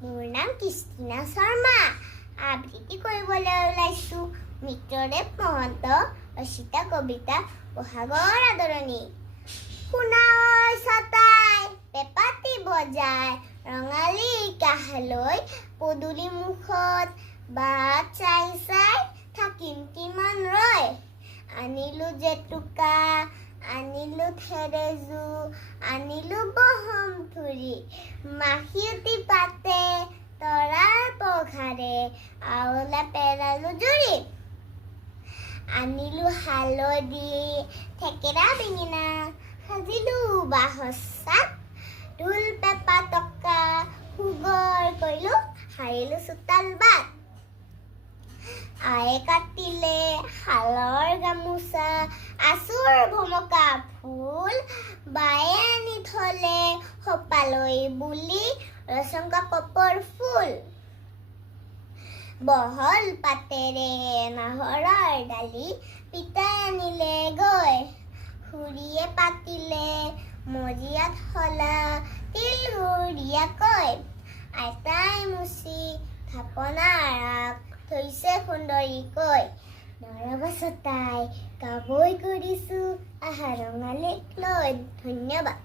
মোৰ নাম কৃষ্টিনা শৰ্মা। আবৃত্তি কৰিবলৈ ওলাইছোঁ মিত্ৰদেৱ মহন্ত ৰচিত কবিতা বহাগৰ আদৰণি। শুনা ঐ ছটাই পেঁপাতি বজাই ৰঙালী কাহলৈ পদূলি মুখত বাট চাই চাই থাকিম কিমান ৰয়। আনিলোঁ জেতুকা আনিলোঁ থেৰেজু আনিলোঁ বহম থুৰি মাখিয়তী পাতে তৰাৰ পঘাৰে আওলা পেৰালোঁ জুৰি। আনিলোঁ হালধি থেকেৰা বেঙেনা সাজিলোঁ বাঁহৰ চাক ঢোল পেঁপা টকা সুগৰ কৰিলোঁ সাৰিলোঁ চোতাল বাট। আয়ে কাটিলে শালৰ গামোচা আঁচুৰ ভমকা ফুল বায়ে আনি থলে সপালৈ বুলি ৰচংকা কপৰ ফুল। বহল পাতেৰে নাহৰৰ ডালি পিতাই আনিলে গৈ খুৰীয়ে পাতিলে মজিয়াত শলা তিল গুৰিয়াকৈ। আইতাই মুচি থাপনাৰ আগ থৈছে সুন্দৰীকৈ। নৰবা ছটাই গাবৈ কৰিছোঁ আহা ৰঙালীক লৈ। ধন্যবাদ।